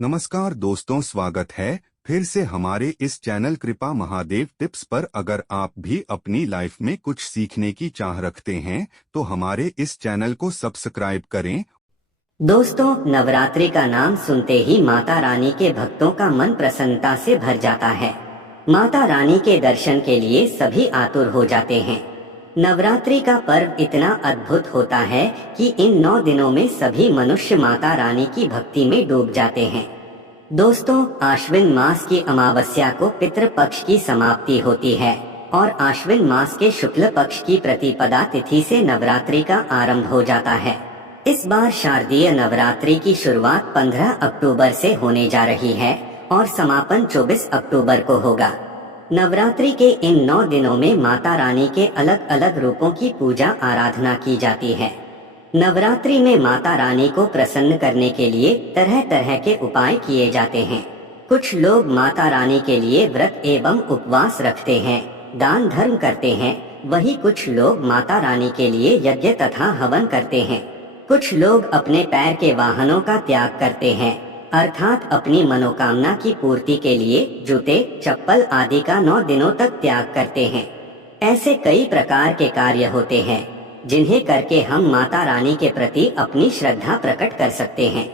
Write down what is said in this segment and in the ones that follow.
नमस्कार दोस्तों, स्वागत है फिर से हमारे इस चैनल कृपा महादेव टिप्स पर। अगर आप भी अपनी लाइफ में कुछ सीखने की चाह रखते हैं तो हमारे इस चैनल को सब्सक्राइब करें। दोस्तों, नवरात्रि का नाम सुनते ही माता रानी के भक्तों का मन प्रसन्नता से भर जाता है। माता रानी के दर्शन के लिए सभी आतुर हो जाते हैं। नवरात्रि का पर्व इतना अद्भुत होता है कि इन 9 दिनों में सभी मनुष्य माता रानी की भक्ति में डूब जाते हैं। दोस्तों, आश्विन मास की अमावस्या को पितृपक्ष की समाप्ति होती है और आश्विन मास के शुक्ल पक्ष की प्रतिपदा तिथि से नवरात्रि का आरंभ हो जाता है। इस बार शारदीय नवरात्रि की शुरुआत 15 अक्टूबर से होने जा रही है और समापन 24 अक्टूबर को होगा। नवरात्रि के इन 9 दिनों में माता रानी के अलग अलग रूपों की पूजा आराधना की जाती है। नवरात्रि में माता रानी को प्रसन्न करने के लिए तरह तरह के उपाय किए जाते हैं। कुछ लोग माता रानी के लिए व्रत एवं उपवास रखते हैं, दान धर्म करते हैं। वही कुछ लोग माता रानी के लिए यज्ञ तथा हवन करते हैं। कुछ लोग अपने पैर के वाहनों का त्याग करते हैं, अर्थात अपनी मनोकामना की पूर्ति के लिए जूते, चप्पल आदि का 9 दिनों तक त्याग करते हैं। ऐसे कई प्रकार के कार्य होते हैं जिन्हें करके हम माता रानी के प्रति अपनी श्रद्धा प्रकट कर सकते हैं।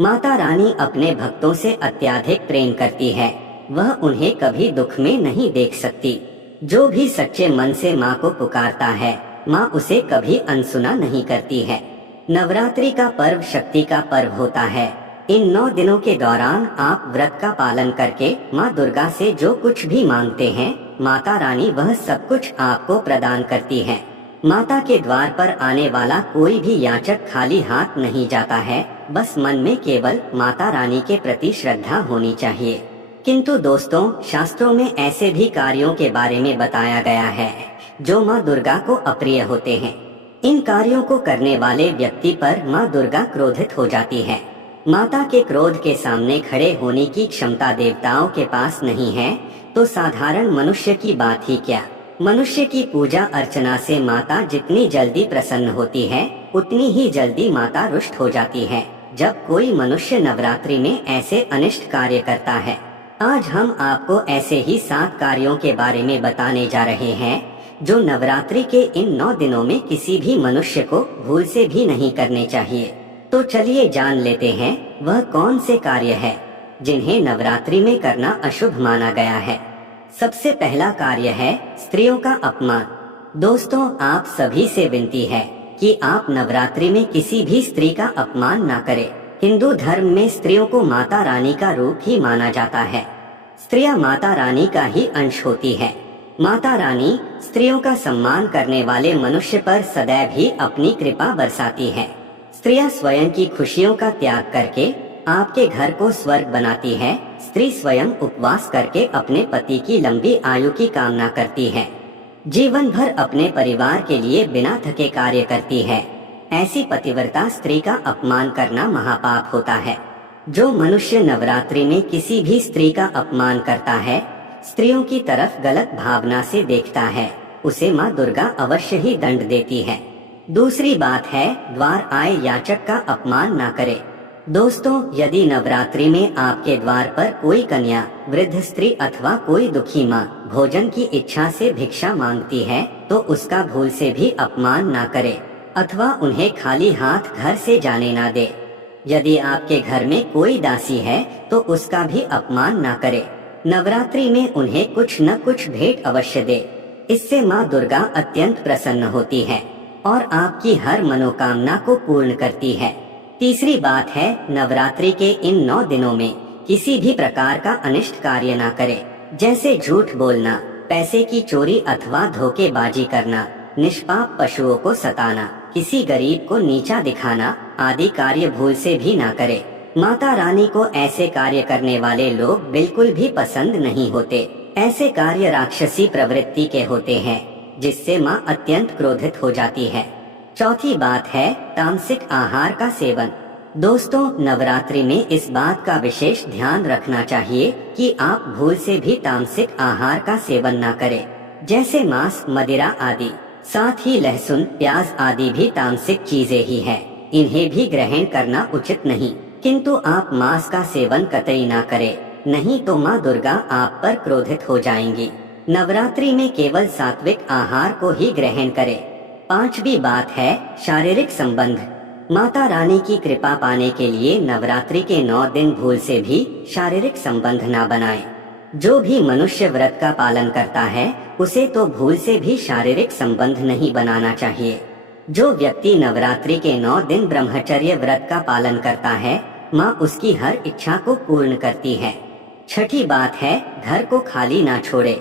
माता रानी अपने भक्तों से अत्यधिक प्रेम करती है। वह उन्हें कभी दुख में नहीं देख सकती। जो भी सच्चे मन से माँ को पुकारता है, माँ उसे कभी अनसुना नहीं करती है। नवरात्रि का पर्व शक्ति का पर्व होता है। इन 9 दिनों के दौरान आप व्रत का पालन करके माँ दुर्गा से जो कुछ भी मांगते हैं, माता रानी वह सब कुछ आपको प्रदान करती है। माता के द्वार पर आने वाला कोई भी याचक खाली हाथ नहीं जाता है। बस मन में केवल माता रानी के प्रति श्रद्धा होनी चाहिए। किंतु दोस्तों, शास्त्रों में ऐसे भी कार्यों के बारे में बताया गया है जो माँ दुर्गा को अप्रिय होते हैं। इन कार्यों को करने वाले व्यक्ति पर माँ दुर्गा क्रोधित हो जाती है। माता के क्रोध के सामने खड़े होने की क्षमता देवताओं के पास नहीं है तो साधारण मनुष्य की बात ही क्या। मनुष्य की पूजा अर्चना से माता जितनी जल्दी प्रसन्न होती है, उतनी ही जल्दी माता रुष्ट हो जाती है। जब कोई मनुष्य नवरात्रि में ऐसे अनिष्ट कार्य करता है, आज हम आपको ऐसे ही 7 कार्यों के बारे में बताने जा रहे हैं जो नवरात्रि के इन 9 दिनों में किसी भी मनुष्य को भूल से भी नहीं करने चाहिए। तो चलिए जान लेते हैं वह कौन से कार्य है जिन्हें नवरात्रि में करना अशुभ माना गया है। सबसे पहला कार्य है स्त्रियों का अपमान। दोस्तों, आप सभी से विनती है कि आप नवरात्रि में किसी भी स्त्री का अपमान ना करें। हिंदू धर्म में स्त्रियों को माता रानी का रूप ही माना जाता है। स्त्रियां माता रानी का ही अंश होती है। माता रानी स्त्रियों का सम्मान करने वाले मनुष्य पर सदैव ही अपनी कृपा बरसाती है। स्त्रियां स्वयं की खुशियों का त्याग करके आपके घर को स्वर्ग बनाती है। स्त्री स्वयं उपवास करके अपने पति की लंबी आयु की कामना करती है। जीवन भर अपने परिवार के लिए बिना थके कार्य करती है। ऐसी पतिव्रता स्त्री का अपमान करना महापाप होता है। जो मनुष्य नवरात्रि में किसी भी स्त्री का अपमान करता है, स्त्रियों की तरफ गलत भावना से देखता है, उसे माँ दुर्गा अवश्य ही दंड देती है। दूसरी बात है द्वार आए याचक का अपमान ना करे। दोस्तों, यदि नवरात्रि में आपके द्वार पर कोई कन्या, वृद्ध स्त्री अथवा कोई दुखी माँ भोजन की इच्छा से भिक्षा मांगती है तो उसका भूल से भी अपमान ना करे अथवा उन्हें खाली हाथ घर से जाने ना दे। यदि आपके घर में कोई दासी है तो उसका भी अपमान ना करे। नवरात्रि में उन्हें कुछ न कुछ भेंट अवश्य दे। इससे माँ दुर्गा अत्यंत प्रसन्न होती है और आपकी हर मनोकामना को पूर्ण करती है। तीसरी बात है नवरात्रि के इन 9 दिनों में किसी भी प्रकार का अनिष्ट कार्य ना करे, जैसे झूठ बोलना, पैसे की चोरी अथवा धोखेबाजी करना, निष्पाप पशुओं को सताना, किसी गरीब को नीचा दिखाना आदि कार्य भूल से भी ना करे। माता रानी को ऐसे कार्य करने वाले लोग बिल्कुल भी पसंद नहीं होते। ऐसे कार्य राक्षसी प्रवृत्ति के होते हैं जिससे माँ अत्यंत क्रोधित हो जाती है। चौथी बात है तामसिक आहार का सेवन। दोस्तों, नवरात्रि में इस बात का विशेष ध्यान रखना चाहिए कि आप भूल से भी तामसिक आहार का सेवन ना करें, जैसे मांस, मदिरा आदि। साथ ही लहसुन, प्याज आदि भी तामसिक चीजें ही है, इन्हें भी ग्रहण करना उचित नहीं। किंतु आप मांस का सेवन कतई ना करें, नहीं तो माँ दुर्गा आप पर क्रोधित हो जाएंगी। नवरात्रि में केवल सात्विक आहार को ही ग्रहण करें। पांचवी बात है शारीरिक संबंध। माता रानी की कृपा पाने के लिए नवरात्रि के 9 दिन भूल से भी शारीरिक संबंध ना बनाएं। जो भी मनुष्य व्रत का पालन करता है उसे तो भूल से भी शारीरिक संबंध नहीं बनाना चाहिए। जो व्यक्ति नवरात्रि के 9 दिन ब्रह्मचर्य व्रत का पालन करता है, माँ उसकी हर इच्छा को पूर्ण करती है। छठी बात है घर को खाली ना छोड़े।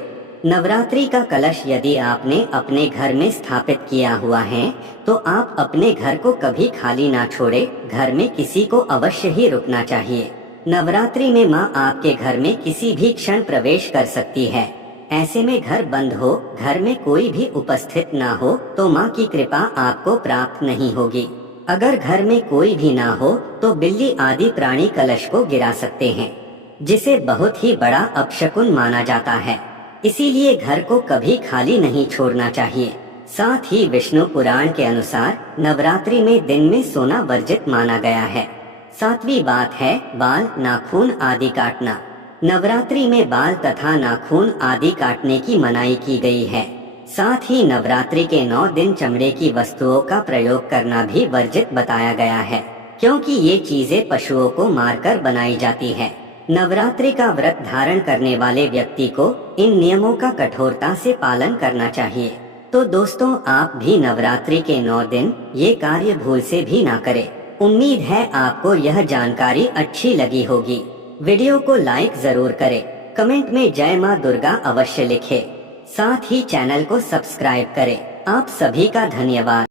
नवरात्रि का कलश यदि आपने अपने घर में स्थापित किया हुआ है तो आप अपने घर को कभी खाली ना छोड़े। घर में किसी को अवश्य ही रुकना चाहिए। नवरात्रि में माँ आपके घर में किसी भी क्षण प्रवेश कर सकती है। ऐसे में घर बंद हो, घर में कोई भी उपस्थित ना हो तो माँ की कृपा आपको प्राप्त नहीं होगी। अगर घर में कोई भी ना हो तो बिल्ली आदि प्राणी कलश को गिरा सकते हैं, जिसे बहुत ही बड़ा अपशकुन माना जाता है। इसीलिए घर को कभी खाली नहीं छोड़ना चाहिए। साथ ही विष्णु पुराण के अनुसार नवरात्रि में दिन में सोना वर्जित माना गया है। सातवीं बात है बाल नाखून आदि काटना। नवरात्रि में बाल तथा नाखून आदि काटने की मनाही की गई है। साथ ही नवरात्रि के 9 दिन चमड़े की वस्तुओं का प्रयोग करना भी वर्जित बताया गया है, क्योंकि ये चीजें पशुओं को मारकर बनाई जाती है। नवरात्रि का व्रत धारण करने वाले व्यक्ति को इन नियमों का कठोरता से पालन करना चाहिए। तो दोस्तों, आप भी नवरात्रि के 9 दिन ये कार्य भूल से भी ना करें। उम्मीद है आपको यह जानकारी अच्छी लगी होगी। वीडियो को लाइक जरूर करें, कमेंट में जय माँ दुर्गा अवश्य लिखें। साथ ही चैनल को सब्सक्राइब करें। आप सभी का धन्यवाद।